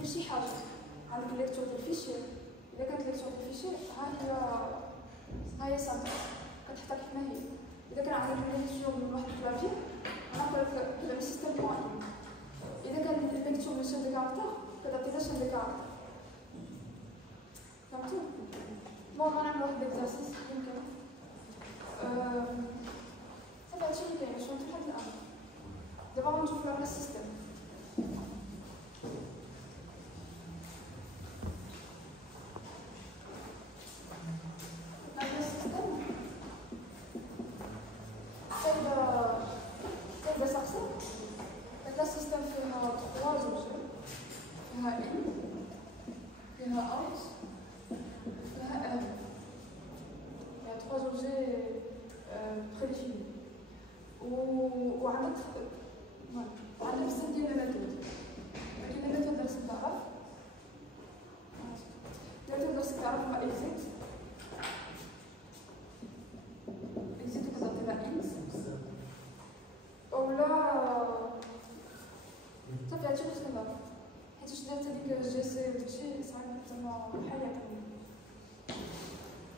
دير شي حاجه عندك ليكتور ديال الفيشير. اذا كانت ليكتور ديال الفيشير ها هي سامبل كتحطها كيف ما هي. اذا كان عندك ليكتور من واحد الكلافير غنعطيك كتعمل سيستم معين. اذا كان ليكتور من شان دي كاركتر كتعطينا شان دي كاركتر. فهمتوا؟ بون غنعمل واحد الاكزارسيس يمكن صافي هادشي اللي كاين شنو لحد الان. دابا غنشوفو على السيستم.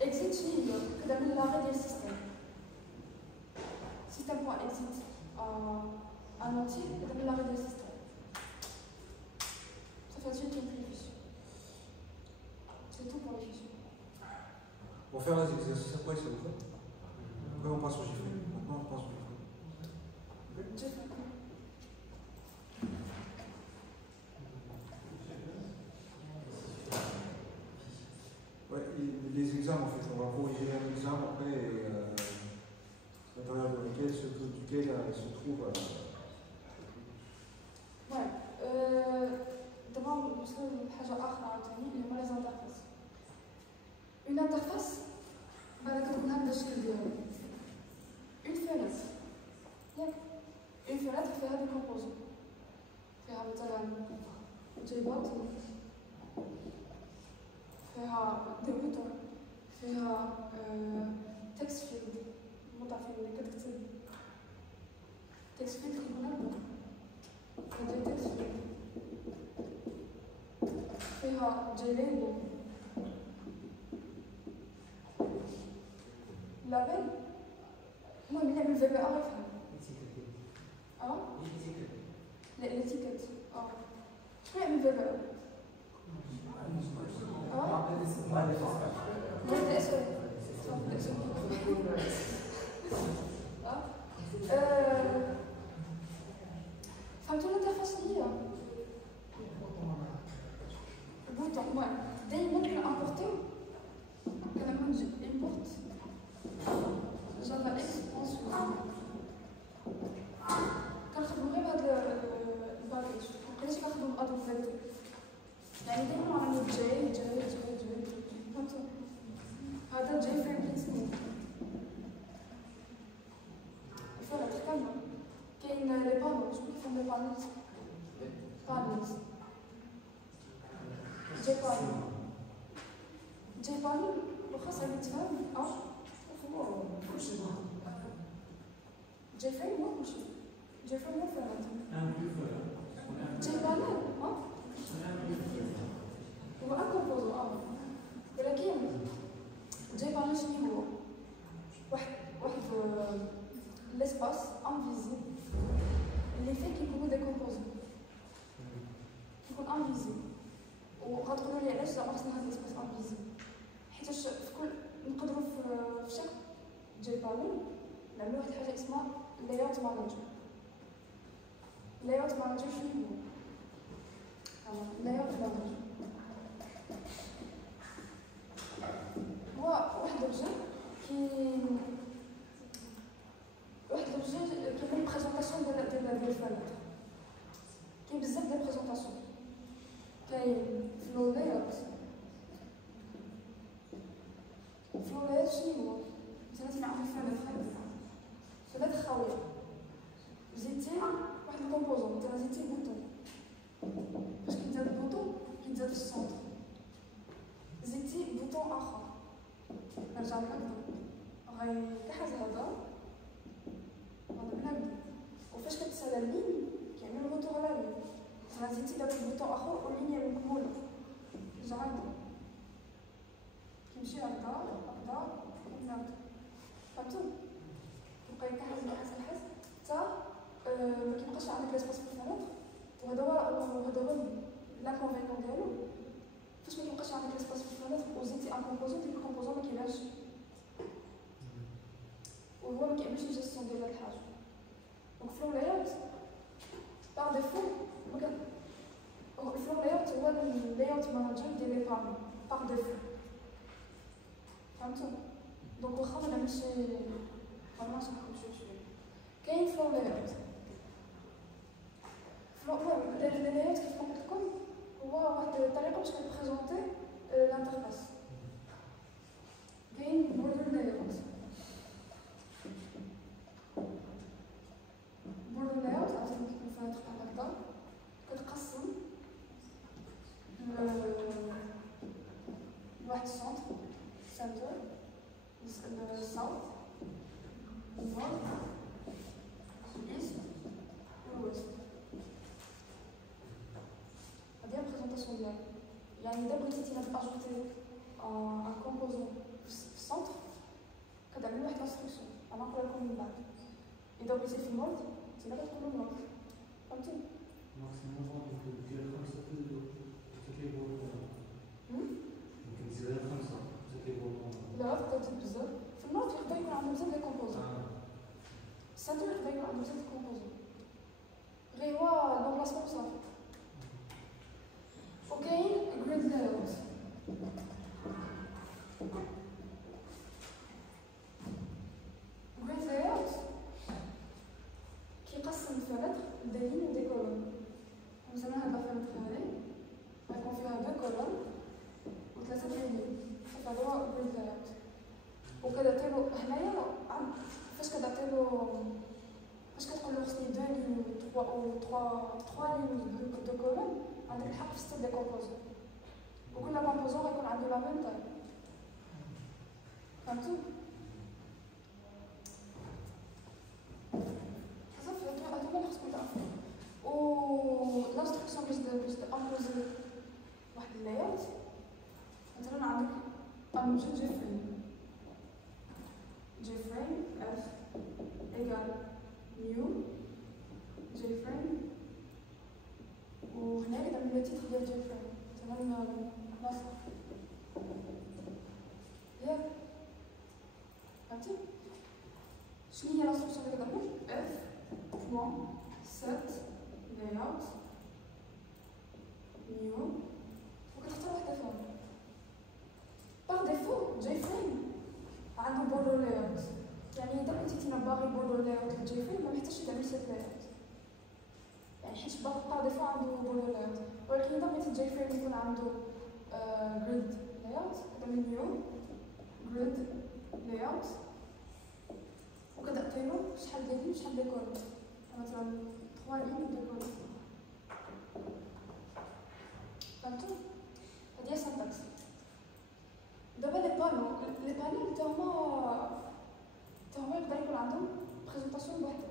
exit شنو هي؟ كنعمل لاغي ديال السيستم. سيستم بوان exit ان اوتي كنعمل لاغي ديال السيستم. صافي هادشي اللي كاين في الفيشيو. سي تو بور لي فيشيو. On va faire les exercices après, s'il vous plaît. Après, on passe au GIFRE. Maintenant, on passe au GIFRE. Ouais, les examens, en fait, on va corriger un examen après, à l'intérieur duquel se trouve. Ouais, d'abord, parce que حاجة أخرى عاوتاني اللي هما لي زانترفاس. Une interface, بعد كتكون هذا الشكل ديالو. Une fenêtre. ياك. Une fenêtre فيها دي كومبوزون. فيها مثلا جيبات، فيها دي بوتون، فيها تكست فيلد، مضافين اللي كتكتب. تكست فيلد كيكون هكا. كتجي تكست فيلد. فيها جاي ليبل. لابل المهم اللي يعمل في بي ار يفهم. ليتيكيت شنو يعمل في بي ار؟ فهمتوا الانترفاس اللي هي؟ البوطون المهم دايما كنامبورتيو كنعملو امبورت جافا اكس اونسويت كنخدمو غير بهاد الباكيج مبقيناش كنخدمو بادوب فيكتور يعني ديما غنعملو جاي فهمتو هذا جاي فريم كيتسمى الفرق كامل كاين لي بانل شكون كيفهم لي بانلز جاي بانل واخا صعيب تفهم كلشي جاي فريم هو كلشي جاي فريم هو الفرق جاي بانل هو ان كومبوزون ولكن جاي بانل شنو هو واحد ليسباس انفيزيبل اللي فيه كيكونوا دي كومبوزون كيكون انفيزيبل وغتقولوا لي علاش زعما خصنا هاد ليسباس انفيزيبل حيتاش في كل نقدروا في شكل جاي بانل نعملوا واحد الحاجه اسمها لايوت مانجر. لايوت مانجر شنو هو؟ لايوت مانجر هو واحد لوبجي كيعمل بريزونطاسيون ديال الفانات. كاين بزاف ديال بريزونطاسيون كاين فلو لايوت شنو هو؟ مثلا تنعرف فنات خاويه زيدتي واحد الكومبوزون مثلا زيدتي بوطون فاش كيتزاد البوطون كيتزاد في السونتر زيدتي بوطون اخر نرجع لهكذا غيكحز هذا من هكذا وفاش كتسالى اللين كيعمل روتور على اللين مثلا زدتي داك البوطون اخر واللينيا مكموله جا عندي كيمشي هكذا هكذا كيمشي هكذا فهمتو كيبقى يكحل يحس حتى ما كيبقاش عندك لاسباس في الفناتر وهذا هو لاكونفينيون ديالو فاش ما كيبقاش عندك لاسباس في الفناتر وزدتي ان كومبوزون ديك الكومبوزون ما كيبانش وهو ما كيعملش الجيستيون ديال هاد الحاجه دونك فلو لايوت باغ ديفو الفلو لايوت هو اللايوت مانجر ديال لي بانو باغ ديفو فهمتو دونك واخا ما نعملش فورماسيون شويه كاين فلو لايوت فلو لايوت كيف قلت لكم هو واحد الطريقه باش كتبريزونتي لانترفاس كاين بوردر لايوت بوردر لايوت عطيني كيف الفناتر بحال هكذا كتقسم واحد السونتر سنتر الساوث النورث الايست والويست هادي هي البريزونطاسيون ديالها يعني اذا بغيتي تاجوتي ان كومبوزون في السونتر كتعمل واحد لانستركسيون انا نقولها لكم من بعد اذا بغيتي في النورث انت كتقولوا النورث فهمتي ماكسيموم ديال 5 تكيبورد ممكن تزيد 5 تكيبورد لا تزيد بزاف في النورث يقدر يكون عنده بزاف ديال الكومبوزون السنتر يقدر يكون عنده بزاف ديال الكومبوزون غير هو لومبلاسمون صافي وكاين جريد لايوت جريد لايوت كيقسم الفناتر لدي لين ودي كولون مثلا هاد الفناتر هادي غيكون فيها 2 كولون و3 لين هذا هو جريد لايوت وكتعطيلو هنايا فاش كتقول له خصني 2 لين و 3 لين دو كولون عندك الحق في ستيل دي كومبوزون وكل كومبوزون غيكون عنده لا ميم تايب فهمتو صافي هادو هما اللي خصكم تعرفو و لانستركسيون باش تامبوزي واحد اللايوت مثلا عندك اموجد جي فريم اف ايكال نيو جي فريم وهنا كتعمل لي تيتر ديال جي فريم مثلا نصر ياك فهمتي شنو هي لانستركسيون اللي كتعمل اف بوان سيت لايوت نيو وكتختار واحده فيهم باغ ديفو جي فريم عنده بوردر لايوت يعني اذا كنتي باغي بوردر لايوت لجي فريم ما محتاجش تعمل سيت لايوت يعني حيت باغ ديفو عنده بوردر لايوت ولكن اذا بغيتي جي فريم يكون عنده جريد لايوت كتعمل نيو جريد لايوت وكتعطيلو شحال ديال لين شحال ديال كولون مثلا 3 لين ديال كولون فهمتو هادي هي سانتاكس دابا لي بانو تا هما يقدر يكون عندهم بريزونطاسيون بوحدهم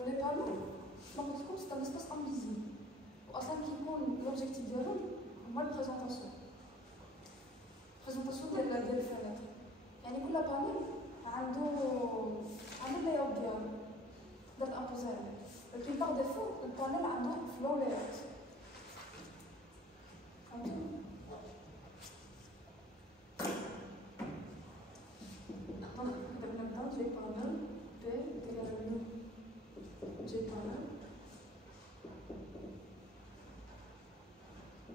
ولي بانو ما قلت لكم سي ان اسباس انفيزيبل واصلا كيكون لوبجيكتيف ديالهم هما البريزونطاسيون ديال الفناتر يعني كل بانل عنده لايوت ديالو داك امبوزي عليه ولكن باغ ديفو البانل عنده فلو لايوت فهمتو نبدا جي بانل بي ديال نيو جي بانل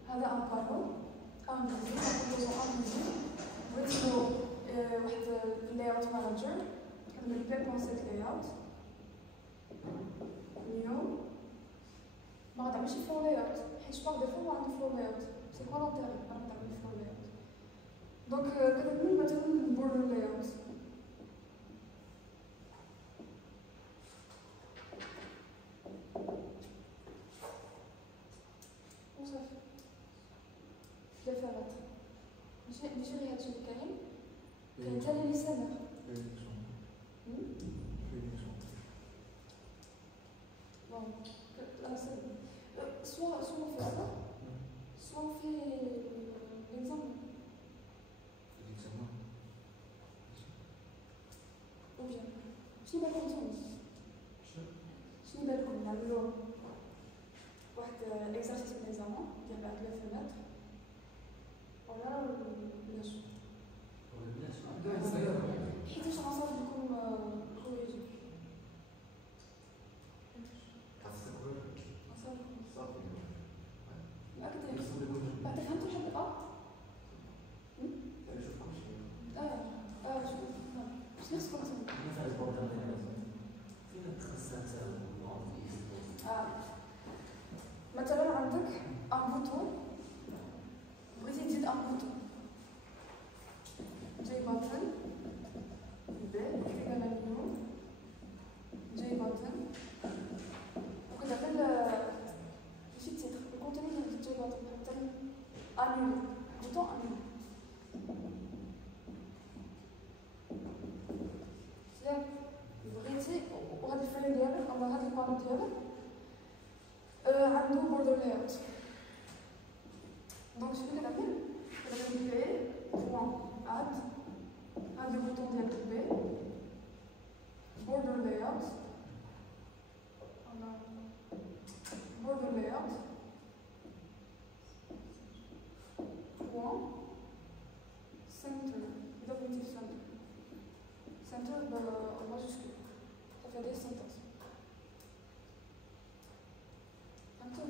هذا ان بانو كومبوزون انفيزيبل بغيتو واحد اللايوت مانجر كنعمل بي بون سيت لايوت نيو ما غتعملش فلو لايوت حيت باغ ديفو هو عنده فلو لايوت سي كوا لونتيغي باغا تعمل فلو لايوت دونك كتعمل مثلا بوردر لايوت وصافي لي فناتر ماشي غير هادشي اللي كاين حتى لي ليسانر بون soit on fait l'examen. L'examen. Ou bien, شنو بالكم تونس؟ شنو بالكم نعملو واحد اكزرسيس من ليزامون ديال بعد لا فenêtre ولا بلاش؟ حيتاش غنصاوب لكم الكوريجي. بعد فهمتوا لحد الآن؟ شنو خصكم تسمعوا؟ مثلا عندك ان بوتون بغيتي تزيد ان بوتون جاي باتن ب كتبنا نيو جاي باتن وكتعمل ماشي التيتر الكونتوني ديال جاي باتن مثلا انيو بوتون انيو سلاك بغيتي وهاد الفريم ديالك ولا هاد البانو ديالك عنده بوردر لاyout دونك شنو كنعمل؟ كنعمل بي بوان اد هاد البوطون ديال بي بوردر لاyout بوردر لاyout بوان سنتر اذا بغيتي سنتر بالماجيسكول صافي هادي سنتنس فهمتوا؟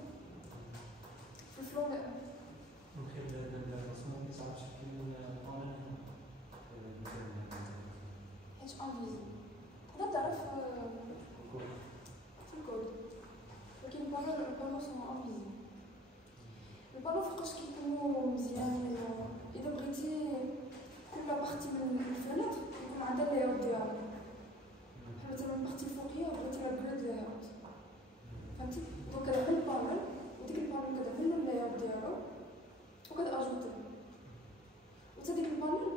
في الفلو ممكن الرسمة ما تصعبش كيما أونلاين. حيت انفيزي تقدر تعرف في الكود ولكن البانو سون انفيزي. البانو فوقاش كيكونوا مزيانين اذا بغيتي كل بارتي من الفenêtre يكون عندها اللاyout ديالها بحال مثلا البارتي الفوقيه بغيتي لا جريد لاyout فهمتي؟ دونك كتعمل البانل وديك البانل كتعمل له اللاyout ديالو وكتاجوتيه وتا ديك البانل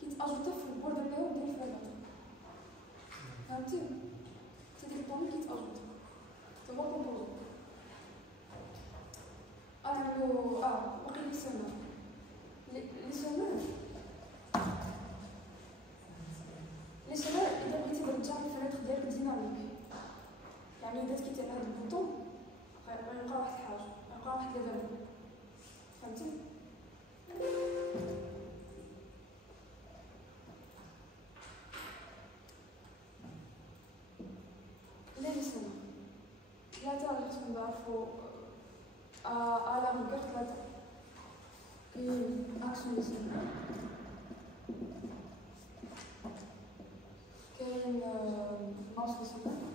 كيتاجوتا في البوردر لاyout ديال الفenêtre فهمتي؟ تا ديك البانل كيتاجوتا تا هو كومبوزون نعملو باقي لي سيمانه لي سيمانه اذا بغيتي تعمل الفenêtre ديالك ديناميك يعني اذا تكيتي على هاد البوطون غيلقى واحد الحاجه غيلقى واحد ليفل فهمتي؟ لي سيمانه ثلاثه اللي خصكم تعرفوا على ريغور ثلاثه كاين اكشن لي سيمانه كاين ناس لي سيمانه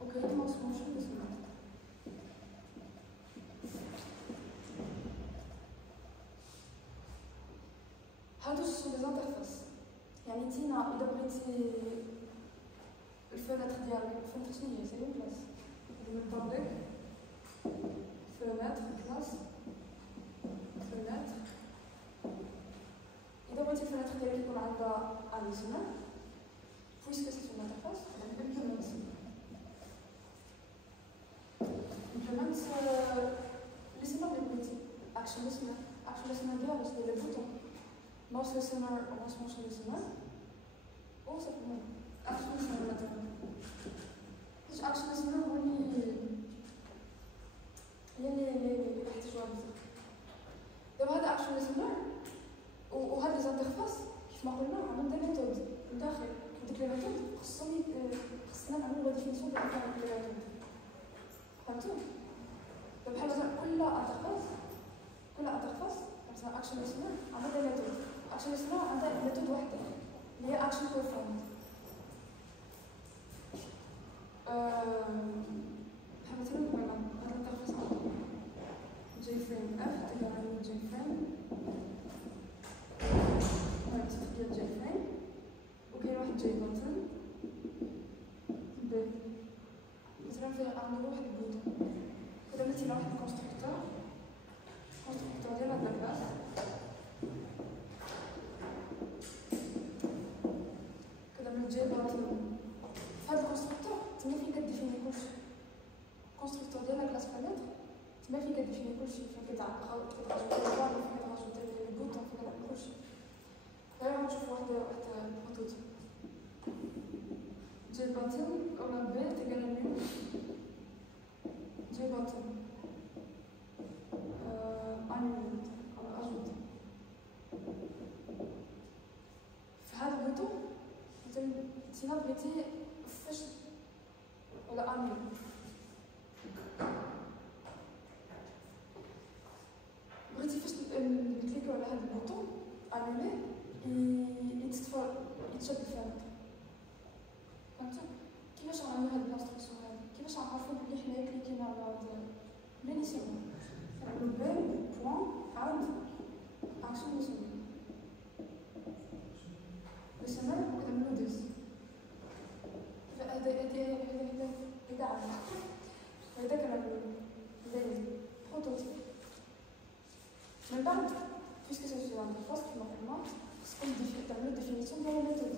وكاين ماس موشن لي سيمانه هادو سو لي زانترفاس يعني نتينا اذا بغيتي الفenêtre ديالك الفenêtre شنو هي؟ سي اون كلاس من طابليك fenêtre كلاس fenêtre اذا بغيتي الفenêtre ديالك يكون عندها ان ليسونر بويسكو سي اون انترفاس implement listener اللي بغيتي action listener ديالو سي لي بوطون mouse listener و mouse motion listener و صافي action listener مثلا حيت action listener هو اللي كيحتاجوها بزاف دابا هاد action listener وهاد لي زانترفاس كيف ما قلنا عندهم دي ميثود من الداخل ديك لي ميثود خصنا نعملو لا ديفينيسيون ديال لي ميثود فهمتوا؟ بحال مثلا كل انترفاس مثلا اكشن ليسنر عندها ميثود اكشن ليسنر عندها ميثود واحده اللي هي اكشن بيرفورم بحال مثلا قلنا هاد الانترفاس جي فريم اف تقدر جي فريم التيتر ديال جي فريم وكاين واحد جي بوتن ب مثلا فيه عنده واحد البوطون كدا ملي تيلا واحد الكونستركتور ديال هاد الكلاس كدا من جاي بوطون فهاد الكونستركتور تما فين كديفيني كلشي الكونستركتور ديال كيما فين كديفيني كلشي فين كترجعي البار فين كترجعي البوطون فين كتعمل كلشي. دابا نشوفو واحد الخطوط جي باتن ولا بي تيكال نيو جي باتن انيميت ولا اجوت في هذا البوطون انتينا بغيتي فاش ولا انيميت بغيتي فاش نكليكيو على هذا البوطون انيمي يتشد الفانتر. فهمتوا كيفاش غنعملو هاد الانستركسيون هادي؟ كيفاش غنعرفو بلي حنايا كليكينا على هاد لينيسيون نعملو بين بوان عاود اكسيون ليسيون وكنعملو دوز. هدا عندنا هدا كنعملو داير بروتوتيب من بعد puisque c'est sur l'interface qui normalement c'est une définition de la méthode.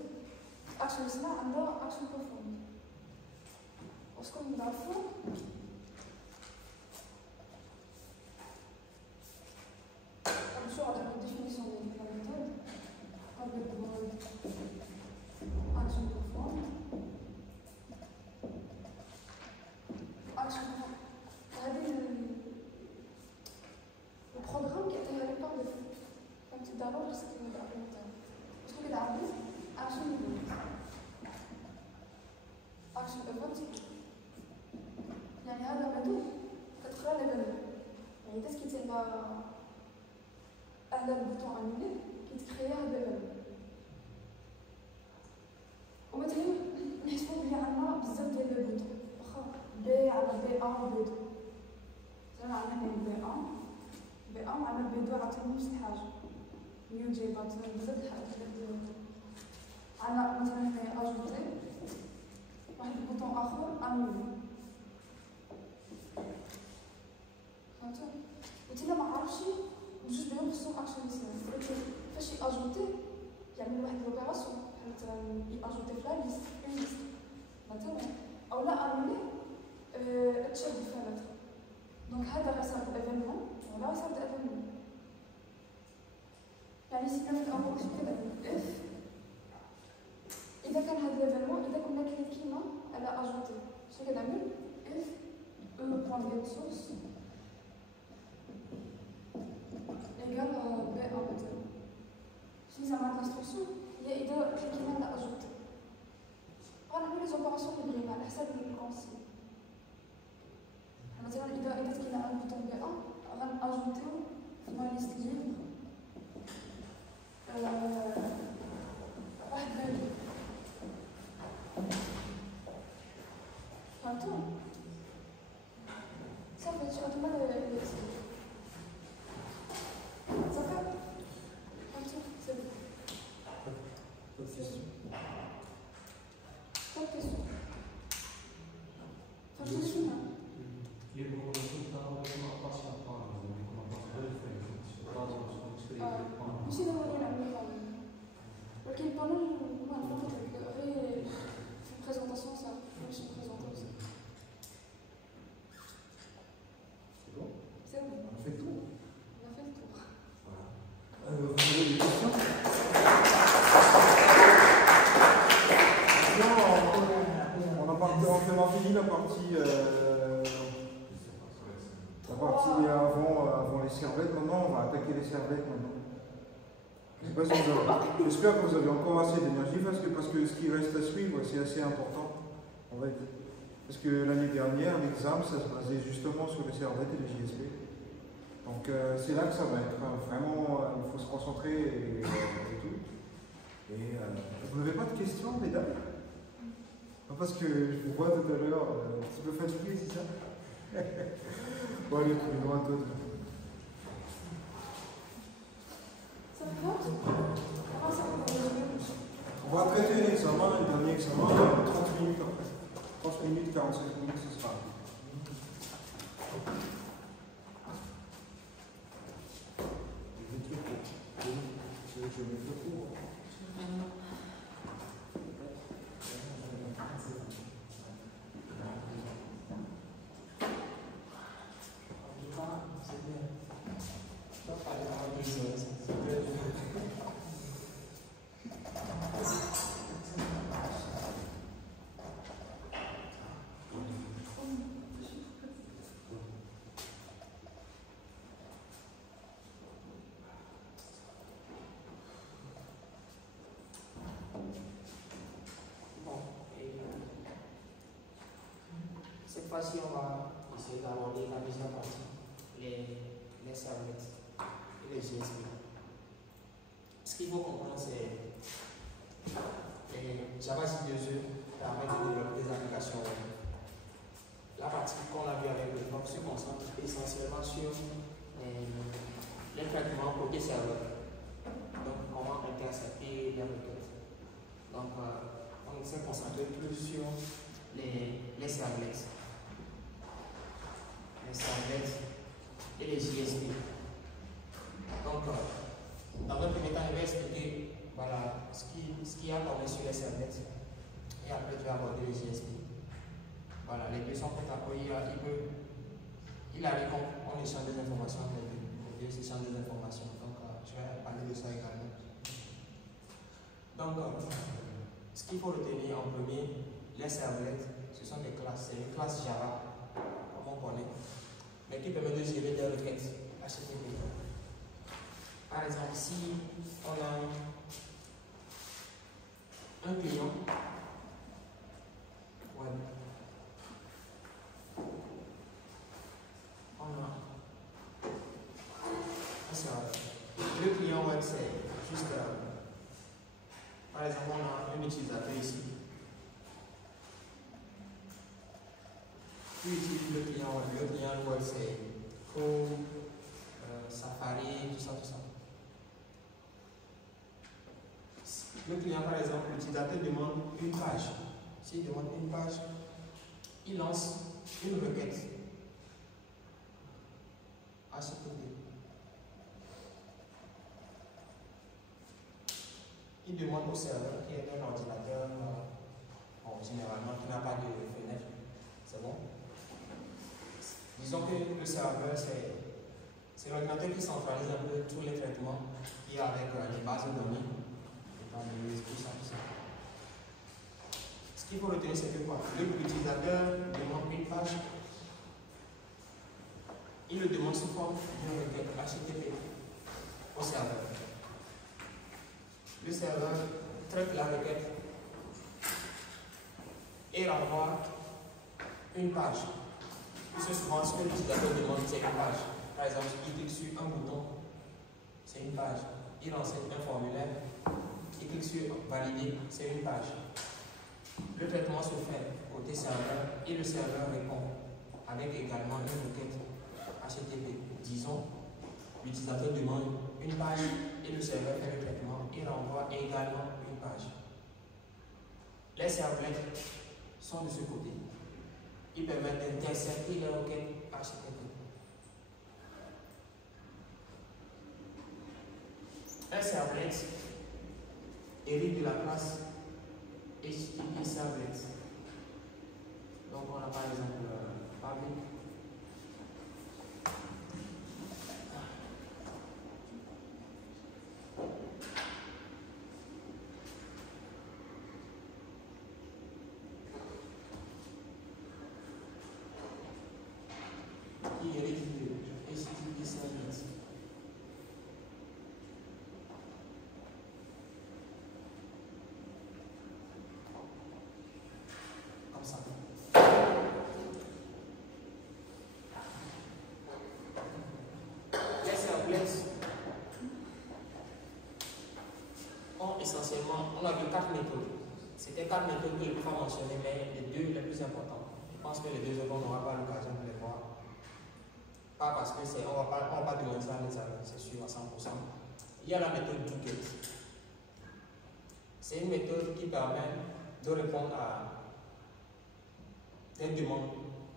Action là, on a action profonde. Lorsqu'on a le fond, comme ça, on a la définition de la méthode. Avec action profonde. Action profonde. Le programme qui a été réalisé par défaut. Comme d'abord, je sais qu'il y a un temps. Parce que d'abord, action event. Action event. يعني هذا المدو كتخلى ليفل. يعني داس كيتبع على البوطون انيمي كيتكريا هذا الليفل. ومثلا نحسبوا بلي عندنا بزاف ديال لي بوطون. واخا بي على بي 1 و بي 2. مثلا عندنا هنا بي 1 بي 1 وعندنا بي 2 عاوتاني نفس الحاجه. نيو جي باتن بزاف د الحاجات اللي عندنا مثلا هنايا اجوتي واحد البوطون اخر انيمي. فهمتوا؟ وانتينا ما عارفش بجوج بينهم خصهم اكشن يصير فاش ياجوتي يعمل واحد لوبيراسيون بحال مثلا ياجوتي في لا ليست اون ليست مثلا او لا انيمي تشد الفانتر. دونك هذا رسم ايفينمون ولا رسم ايفينمون. يعني سينا في الأول كده اف إذا كان هذا ليفينمون إذا كنا كليكينا على أجوتي شنو كنعمل اف او بوان ديال سورس إيكال بي أ مثلا. شنو زعما الانستركسيون هي إذا كليكينا على أجوتي غنعملو لي زوبيراسيون اللي بغينا على حساب الكونسي. مثلا إذا تكينا على البوطون بي أ غنأجوتيو في لا ليست ليبر واحد فاليو. فهمتوا؟ صافي هادشي هما لي صافي فهمتوا؟ سي بون. فهمتوا شنو؟ ماشي دابا غير نعملو ولكن البانون ما نفوت غير في البريزونطاسيون صافي ماشي نبريزونطيو صافي. C'est bon. On a fait le tour. On a fait le tour. Voilà. Vous avez des questions? Non, on a fini la partie avant les servettes. Maintenant, on va attaquer les servettes maintenant. J'espère que vous avez encore assez d'énergie parce que ce qui reste à suivre, c'est assez important. En fait. Parce que l'année dernière, l'examen, ça se basait justement sur les servettes et les JSP. Donc c'est là que ça va être vraiment, il faut se concentrer et tout. Et vous n'avez pas de questions, mesdames? Parce que je vous vois tout à l'heure un petit peu fatigué, c'est ça? Bon, allez, plus loin de toi. Ça vous va? On va traiter un examen, un dernier examen, 30 minutes après. 30 minutes, 45 minutes, ce sera. fois-ci, on va essayer d'aborder la deuxième partie, les servlettes et les GSP. Ce qu'il faut comprendre, c'est que Java J2E permet de développer des applications web. La partie qu'on a vue avec le prof se concentre essentiellement sur les traitements côté serveur. Donc, comment intercepter les requêtes. Donc, on s'est concentré plus sur les servlets. Les servlets et les JSP. Donc, dans un premier temps, je vais expliquer voilà, ce qu'il y a tombé sur les servlets. Et après, je vais aborder les JSP. Voilà, les deux sont prêts à il arrive qu'on échange des informations avec les deux échanges des informations. Donc, je vais parler de ça également. Donc, ce qu'il faut retenir en premier, les servlets, ce sont des classes. C'est une classe Java, comme on connaît, mais qui permet de gérer des requêtes HTTP. Par exemple, si on a un client web, on a un serveur. Le client web, c'est juste, par exemple, on a un utilisateur ici. Qui utilise le client web? Le client web, c'est Chrome, Safari, tout ça. Le client, par exemple, l'utilisateur demande une page. S'il demande une page, il lance une requête HTTP. Il demande au serveur qui est un ordinateur, généralement qui n'a pas de fenêtre. C'est bon? Disons que le serveur, c'est l'ordinateur qui centralise un peu tous les traitements qu'il y a avec les bases de données. Tout ça. Ce qu'il faut retenir, c'est que quoi? L'utilisateur demande une page, il le demande sous forme d'une requête HTTP au serveur. Le serveur traite la requête et renvoie une page. Puisque souvent, ce que l'utilisateur demande, c'est une page. Par exemple, il clique sur un bouton, c'est une page. Il renseigne un formulaire. Il clique sur valider, c'est une page. Le traitement se fait côté serveur et le serveur répond avec également une requête HTTP. Disons, l'utilisateur demande une page et le serveur fait le traitement et renvoie également une page. Les servlets sont de ce côté. Ils permettent d'intercepter les requêtes HTTP. Un servlet hérite de la classe HTTP servlet. Donc on a par exemple public. Qui hérite de HTTP servlet. Comme ça. Les servlets ont essentiellement, on a vu 4 méthodes. C'était 4 méthodes que je peux mentionner, mais les deux les plus importantes. Je pense que les deux autres, on n'aura pas l'occasion de les voir. Pas parce que on va pas demander ça à l'examen, c'est sûr à 100%. Il y a la méthode do get. C'est une méthode qui permet de répondre à des demandes,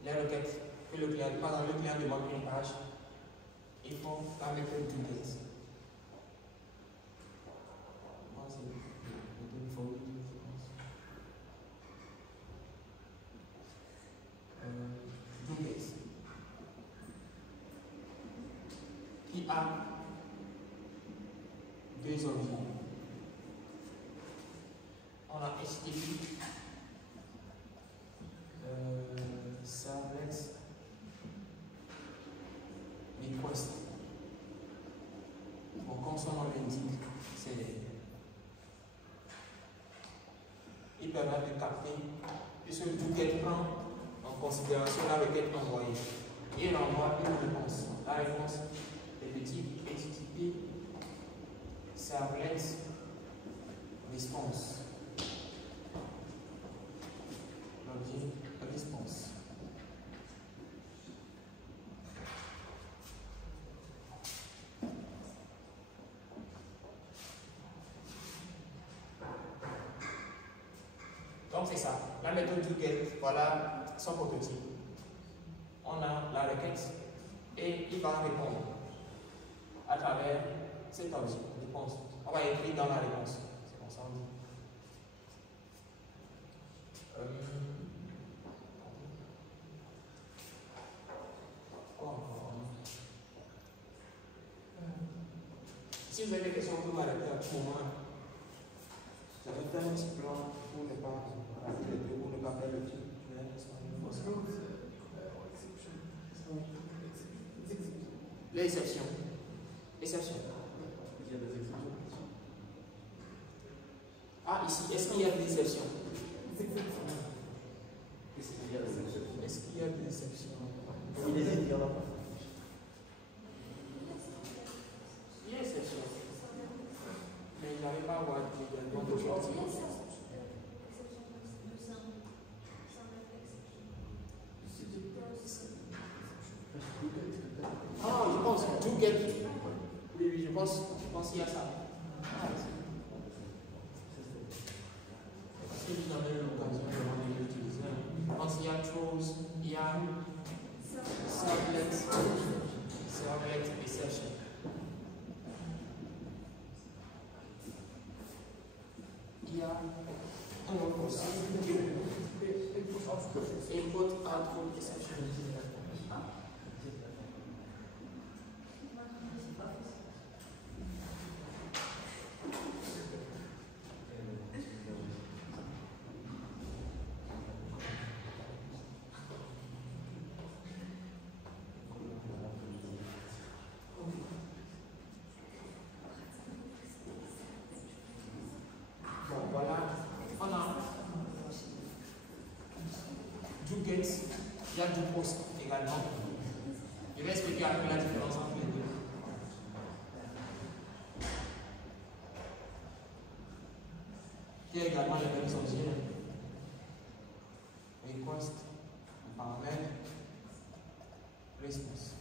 les requêtes que le client, par exemple, le client demande une page, il faut la méthode do get. Moi, c'est la méthode for do get. Qui a deux objets. On a HTTP, servlet, request. Bon, comme son nom l'indique, il permet de capter, puisque le do get prend, donc en considération la requête envoyée. Et il envoie une réponse. La réponse est de type HTTP Servlet Response. L'objet response. Donc c'est ça. La méthode du get, voilà son prototype. On a la requête et il va répondre à travers cet objet réponse. On va écrire dans la réponse. C'est comme ça on dit. Quoi encore? Si vous avez des questions, vous m'arrêtez à tout moment. Je vais faire un petit plan pour ne pas rater les deux, pour ne pas faire le truc. Les exceptions. Exceptions. Il y a des exceptions. Ah, ici, est-ce qu'il y a des exceptions? Est-ce qu'il y a des exceptions? Est-ce qu'il y a des exceptions? Il hésite, il y en a pas. Il y a des exceptions. Mais il n'arrive pas à avoir également d'objectifs. Ah, je pense, do get. Oui, oui, je pense qu'il y a ça. Parce que j'ai jamais eu l'occasion de l'utiliser. Je pense qu'il y a throws, il y a servlet exception. Il y a un autre aussi, input output exception. Il y a du post également. Je vais expliquer un peu la différence entre les deux. Il y a également les mêmes objets. Request, paramètre, response.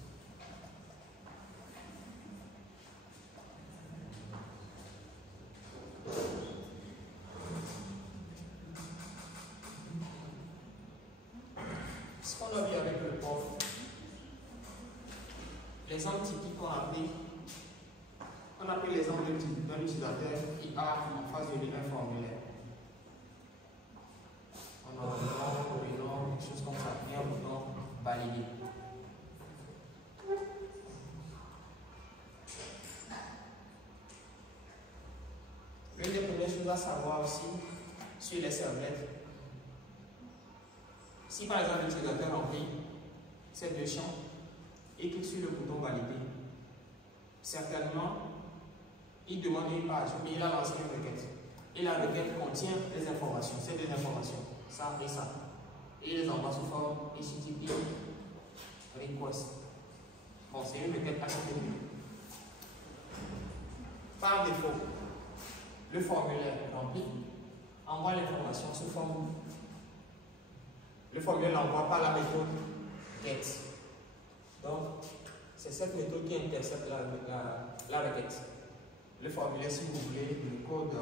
Ce qu'on a vu avec le prof, l'exemple typique qu'on a pris l'exemple d'un utilisateur qui a en face de lui un formulaire. On a un nom, prénom, quelque chose comme ça, et un bouton valider. L'une des premières choses à savoir aussi sur les servlets, si par exemple l'utilisateur remplit ces deux champs et clique sur le bouton valider, certainement il demande une page, mais il a lancé une requête. Et la requête contient des informations, ces deux informations, ça et ça. Et il les envoie sous forme HTTP request. Bon, c'est une requête HTTP. Par défaut, le formulaire rempli envoie l'information sous forme. Le formulaire l'envoie par la méthode get. Donc, c'est cette méthode qui intercepte la requête. Le formulaire, si vous voulez, le code,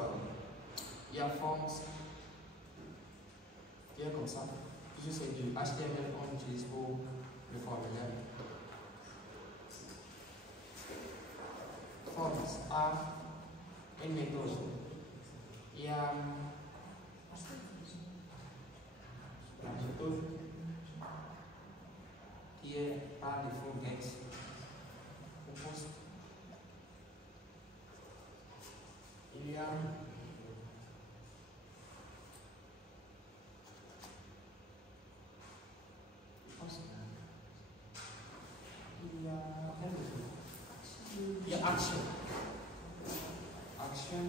il y a force, qui est comme ça. Juste c'est du HTML qu'on utilise pour le formulaire. Force a une méthode. Il y a la méthode qui est par défaut get. Il y a action. Action.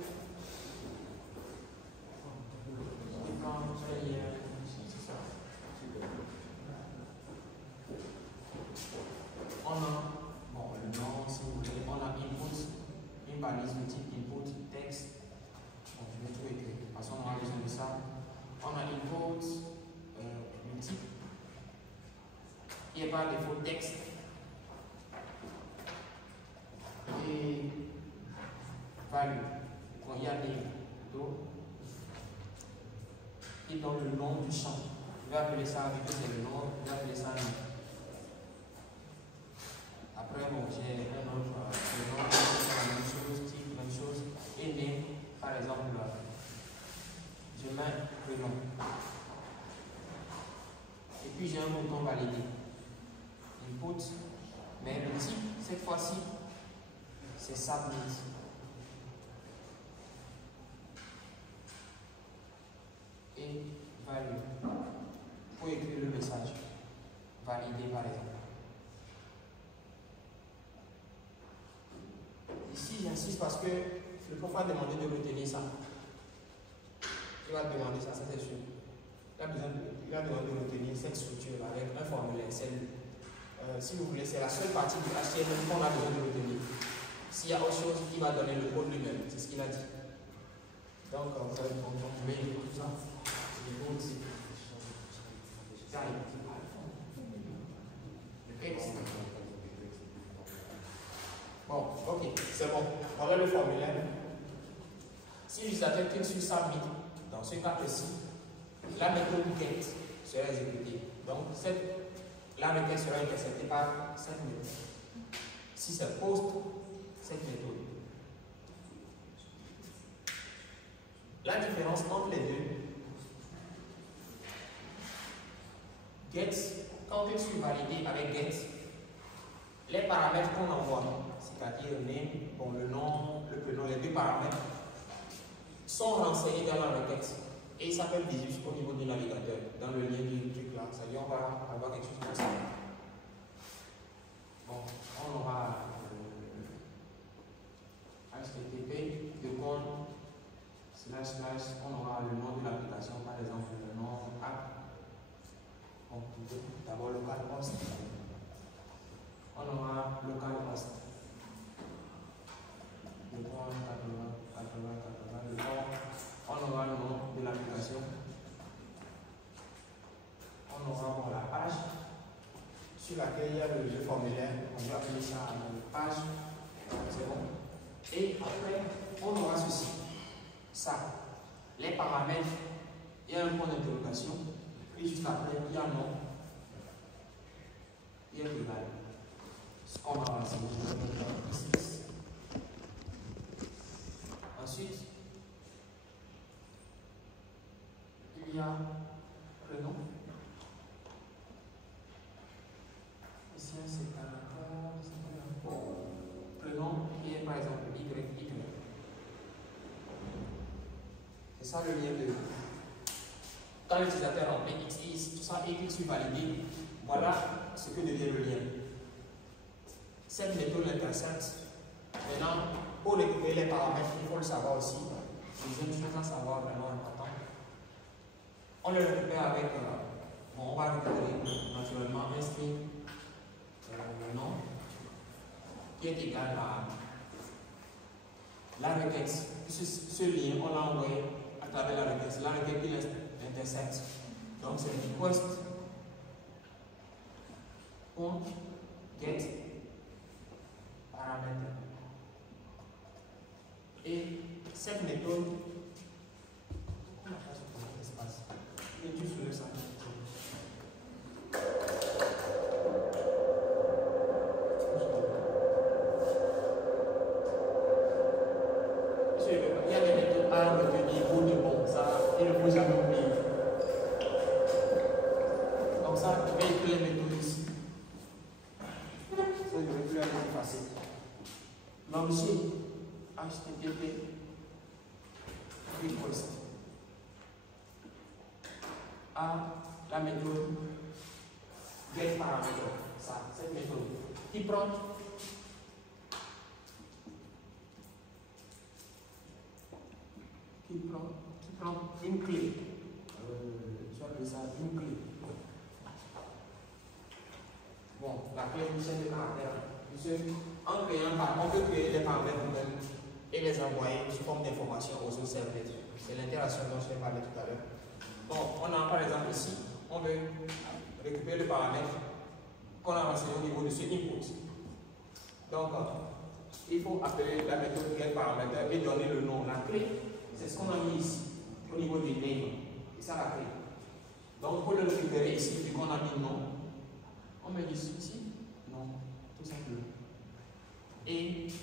qui est par défaut texte et value. Quand il y a name plutôt, qui donne le nom du champ. Je vais appeler ça, vu que c'est le nom, je vais appeler ça name. Après, bon, j'ai un autre le nom, la même chose, type, même chose, et name, par exemple, je mets le nom. Et puis j'ai un bouton valider. Input, mais le type, cette fois-ci, c'est submit. Et value. Pour écrire le message. Valider par exemple. Ici, j'insiste parce que le prof va demander de retenir ça. Il va demander ça, c'est sûr. Il va demander de retenir cette structure avec un formulaire. Si vous voulez, c'est la seule partie du HTML qu'on a besoin de retenir. S'il y a autre chose, il va donner le code lui-même. C'est ce qu'il a dit. Donc, vous allez trouver tout ça. Bon, ok, c'est bon. On a le formulaire. Si l'utilisateur clique sur Submit, dans ce cas précis, la méthode GET sera exécutée. Donc, la requête sera interceptée par cette méthode. Si c'est POST, cette méthode. La différence entre les deux, GET, quand je suis validé avec GET, les paramètres qu'on envoie, c'est-à-dire le nom, le prénom, les deux paramètres, sont renseignés dans la requête et ils s'appellent visibles au niveau du navigateur, dans le lien du truc là. C'est-à-dire on va avoir quelque chose comme ça. Bon, on aura HTTP, on aura le nom de l'application, par exemple le nom app. Bon, d'abord localhost. On aura localhost. On aura le nom de l'application. On aura la page sur laquelle il y a le formulaire. On va appeler ça page. C'est bon. Et après, on aura ceci. Ça. Les paramètres. Il y a un point d'interrogation. Puis juste après, il y a un nom. Il y a égal. Ce qu'on va renseigner. Ensuite, il y a prénom. Ici, c'est caractère. Prénom qui est par exemple Y. C'est ça le lien de. Quand l'utilisateur remplit X, tout ça, et clique sur valider, voilà ce que devient le lien. Cette méthode l'intercepte. Maintenant, pour récupérer les paramètres, il faut le savoir aussi. Deuxième chose à savoir vraiment important. On le récupère avec. On va récupérer naturellement un string, le nom, qui est égal à la requête. Ce lien, on l'a envoyé à travers la requête. La requête qui l'intercepte. Donc c'est request. Get paramètre. Et cette méthode, on n'a pas ce espace. Il est juste sur le centre. Il y a des méthodes à retenir pour de bon, ça, il ne faut jamais oublier. Donc ça, je vais écrire les méthodes ici. Ça, je vais plus aller effacer. L'objet HTTP request à la méthode get paramètre. Ça, cette méthode qui prend une clé. Je vais appeler ça une clé. Bon, la clé est une chaîne de caractères. En créant on peut créer les paramètres nous-mêmes et les envoyer sous forme d'informations aux autres serveurs. C'est l'interaction dont je vais parler tout à l'heure. Bon, on a par exemple ici, on veut récupérer le paramètre qu'on a renseigné au niveau de ce input. Donc, il faut appeler la méthode getParameter et donner le nom. La clé, c'est ce qu'on a mis ici, au niveau du name. C'est ça la clé. Donc, pour le récupérer ici, vu qu'on a mis nom, on met ici, non, tout simplement. Et je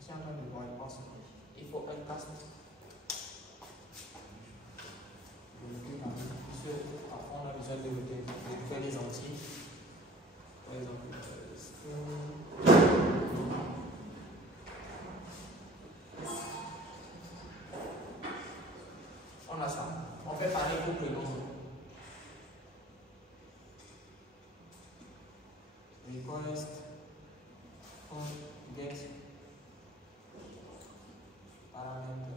suis en train de voir, je pense. Il faut un cast. Parfois, on a besoin de faire les entiers. Par exemple, on a ça. On fait pareil pour le nom. Request get paramètre.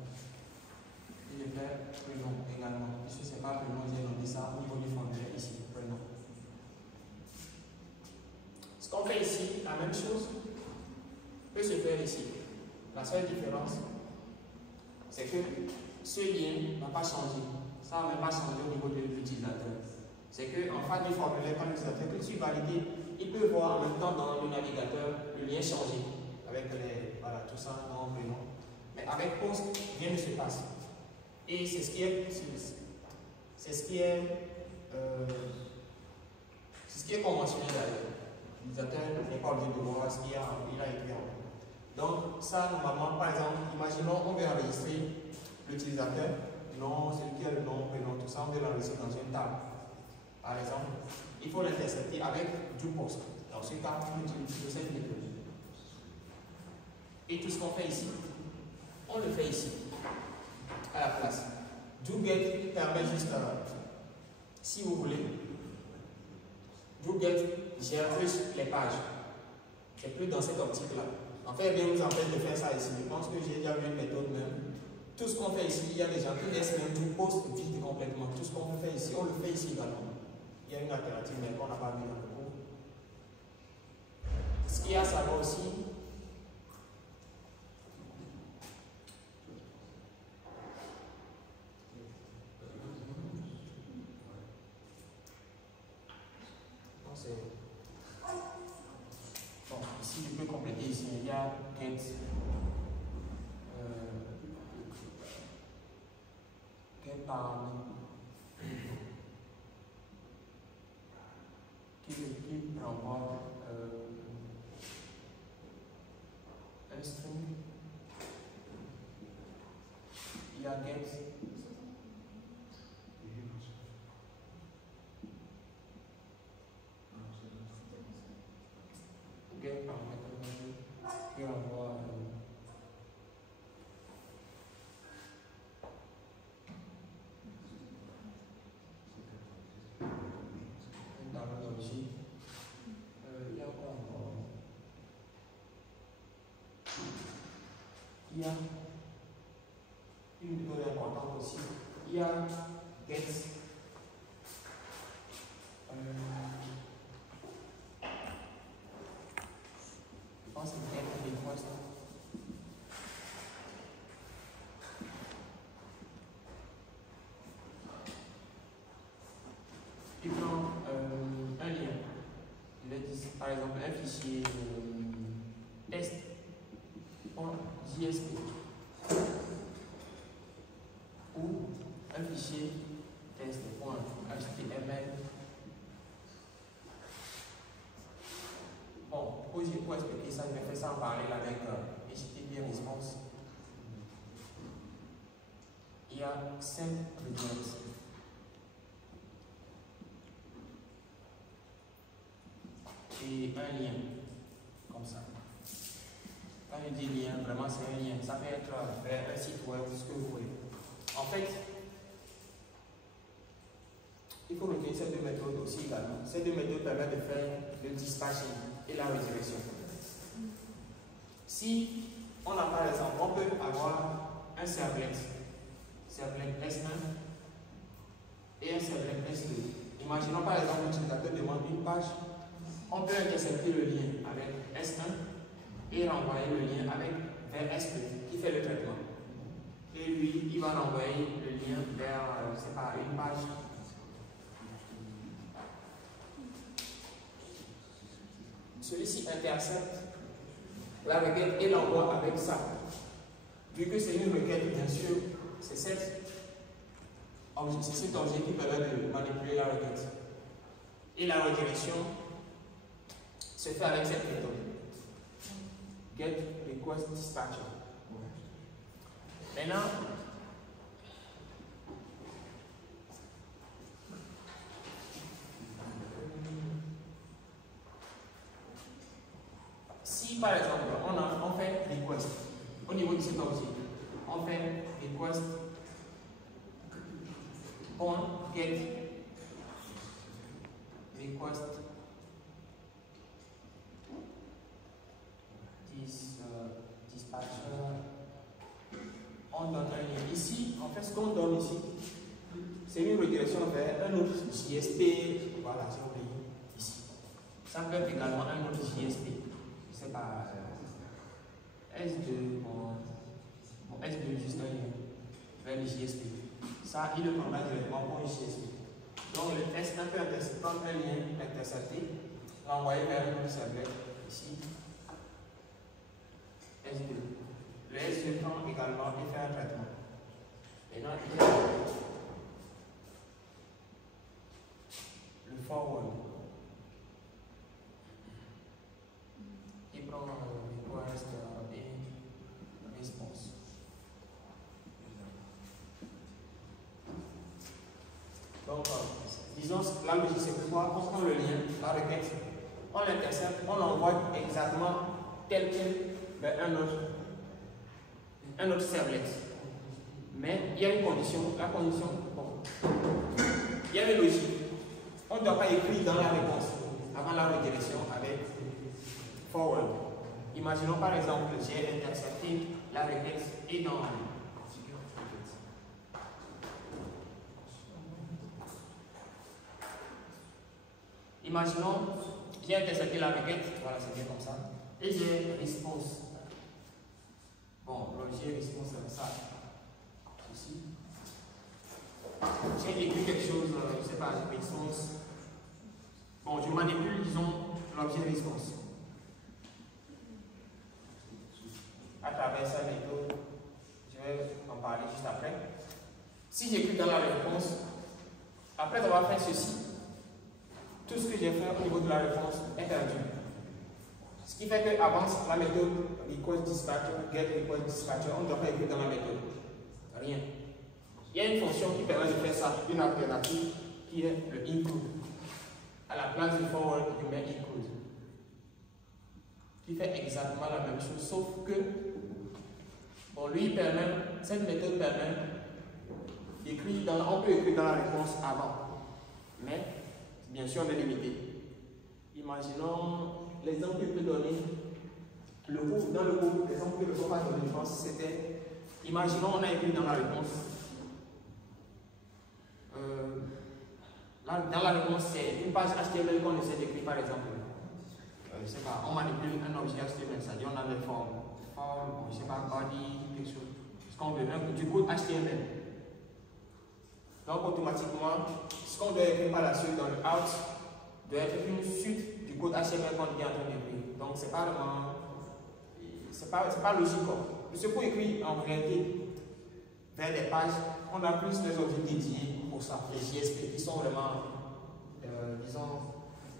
Et je fais prénom également. Puisque ce n'est pas prénom, j'ai nommé ça au niveau du formulaire ici, prénom. Ce qu'on fait ici, la même chose peut se faire ici. La seule différence, c'est que ce lien n'a pas changé. Ça n'a même pas changé au niveau de l'utilisateur. C'est qu'en face du formulaire, quand l'utilisateur clique sur valider, il peut voir en même temps dans le navigateur le lien changer. Avec les, voilà, tout ça, nom, prénom. Mais avec post, rien ne se passe. Et c'est ce qui est, conventionnel d'ailleurs. L'utilisateur n'est pas obligé de voir ce qu'il a écrit en haut. Donc, ça, normalement, par exemple, imaginons on veut enregistrer l'utilisateur, nom, celui qui a le nom, prénom, tout ça, on veut l'enregistrer dans une table. Par exemple, il faut l'intercepter avec du post. Dans ce cas, on utilise cette méthode. Et tout ce qu'on fait ici, on le fait ici, à la place. DoGet permet juste, si vous voulez, DoGet gère plus les pages. C'est plus dans cette optique-là. En fait, rien nous empêche de faire ça ici. Je pense que j'ai déjà vu une méthode même. Tout ce qu'on fait ici, il y a des gens qui laissent même du post vide complètement. Tout ce qu'on fait ici, on le fait ici également. Il y a une alternative, mais qu'on n'a pas vu dans le cours. Ce qu'il y a à savoir aussi, bon, ici je peux compléter ici, il y a get paramètre qui renvoie un string. Il y a get paramètre qui renvoie il y a une méthode importante aussi. Il y a get. Je pense que c'est get request. Il prend un lien. Il va dire par exemple un fichier test. JSP ou un fichier test.html. Bon, pour expliquer ça, je vais faire ça en parallèle avec HTTP Response. Il y a 5 requêtes. Et un lien, comme ça. Quand je dis lien, vraiment c'est un lien. Ça peut être vers un site web, ce que vous voulez. En fait, il faut retenir ces deux méthodes aussi également. Ces deux méthodes permettent de faire le dispatching et la redirection. Si on a par exemple, on peut avoir un servlet S1 et un servlet S2. Imaginons par exemple l'utilisateur demande une page, on peut intercepter le lien avec S1 et renvoyer le lien avec vers S2 qui fait le traitement. et lui, il va renvoyer le lien vers, je sais pas, une page. Celui-ci intercepte la requête et l'envoie avec ça. Vu que c'est une requête, bien sûr, c'est cet objet qui permet de manipuler la requête. Et la redirection se fait avec cette méthode. Get request dispatcher. Maintenant, si par exemple on fait request au niveau de cet objet, on fait request get request dispatcher, on donne un lien. Ici, en fait, ce qu'on donne ici, c'est une redirection vers un autre JSP. Voilà, c'est oublié ici. Ça peut être également un autre JSP. Je sais pas, S2, bon, S2 juste un lien vers le JSP. Ça, il le prendra directement pour un JSP. Donc le S1 peut prendre un lien intercepté, l'envoyer vers un autre serveur ici. S2. Le S2 prend également et fait un traitement. Maintenant, il y a le forward. Il prend le request et response. Donc, disons, la logique c'est quoi? On prend le lien, la requête, on l'intercepte, on l'envoie exactement tel quel vers un autre servlet. Mais il y a une condition, la condition, bon, il y a une logique. On ne doit pas écrire dans la réponse avant la redirection avec forward. Imaginons par exemple que j'ai intercepté la requête et dans imaginons, j'ai intercepté la requête, voilà, c'est bien comme ça, et j'ai response. Bon, l'objet response, c'est ça. Ici. J'ai écrit quelque chose, je ne sais pas, response. Bon, je manipule, disons, l'objet response. À travers sa méthode, je vais en parler juste après. Si j'écris dans la réponse, après avoir fait ceci, tout ce que j'ai fait au niveau de la réponse est perdu. Ce qui fait qu'avant la méthode request dispatcher, get request dispatcher, on ne doit pas écrire dans la méthode. Rien. Il y a une fonction qui permet de faire ça, une alternative qui est le include. À la place du forward, je mets include. Qui fait exactement la même chose, sauf que bon, lui permet, cette méthode permet d'écrire on peut écrire dans la réponse avant. Mais bien sûr, on est limité. Imaginons l'exemple que je peux donner. Dans le cours, l'exemple que le cours a donné, je pense, c'était imaginons on a écrit dans la réponse. Dans la réponse, c'est une page HTML qu'on essaie d'écrire, par exemple. Je ne sais pas, on manipule un objet HTML, c'est-à-dire on a des formes, je ne sais pas, body, quelque chose. Ce qu'on veut, du code HTML. Donc automatiquement, ce qu'on doit écrire par la suite dans le out doit être une suite du code HTML qu'on est en train d'écrire. Donc c'est pas vraiment, c'est pas logique. Ce qu'on écrit en réalité vers des pages, on a plus des objets dédiés pour ça, les JSP qui sont vraiment, disons,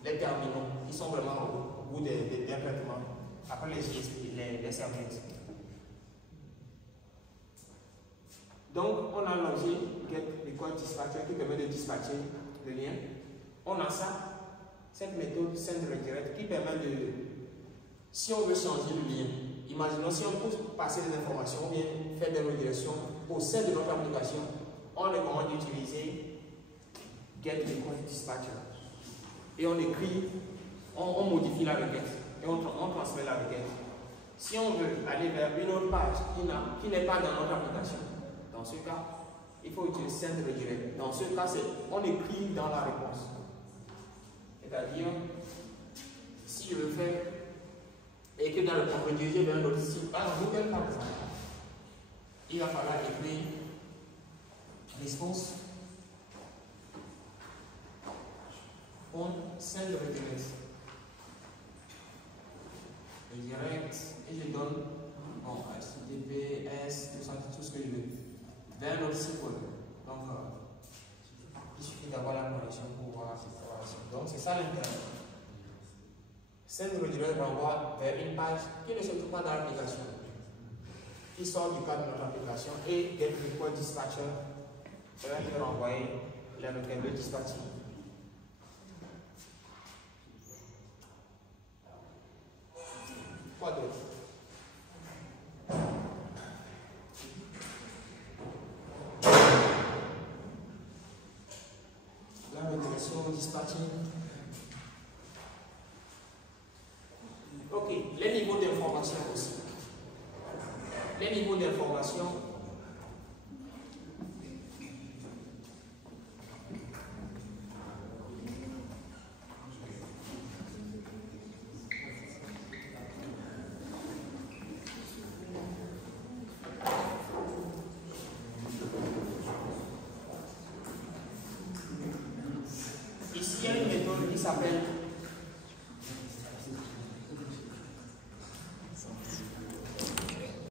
les terminaux, qui sont vraiment au bout des traitements. Après les JSP, les servlettes. Donc, on a l'objet get request dispatcher qui permet de dispatcher le lien. On a ça, cette méthode send redirect qui permet de, si on veut changer le lien, imaginons si on peut passer des informations ou bien faire des redirections au sein de notre application, on recommande d'utiliser get request dispatcher. Et on écrit, on modifie la requête et on transmet la requête. Si on veut aller vers une autre page qui n'est pas dans notre application, dans ce cas, il faut utiliser send redirect. Dans ce cas, on écrit dans la réponse. C'est-à-dire, si je veux faire écrire dans le réponse, rediriger vers un autre site, par exemple, il va falloir écrire response on send redirect. Redirect et je donne bon, HTTPS, tout ce que je veux vers notre site web. Donc, il suffit d'avoir la connexion pour voir cette information. Donc, c'est ça l'intérêt. Send redirect renvoie vers une page qui ne se trouve pas dans l'application, qui sort du cadre de notre application et get report dispatcher va nous renvoyer la requête de dispatching. Quoi d'autre? La régression au dispatching. Ok, les niveaux d'information aussi. Les niveaux d'information. Ici, il y a une méthode qui s'appelle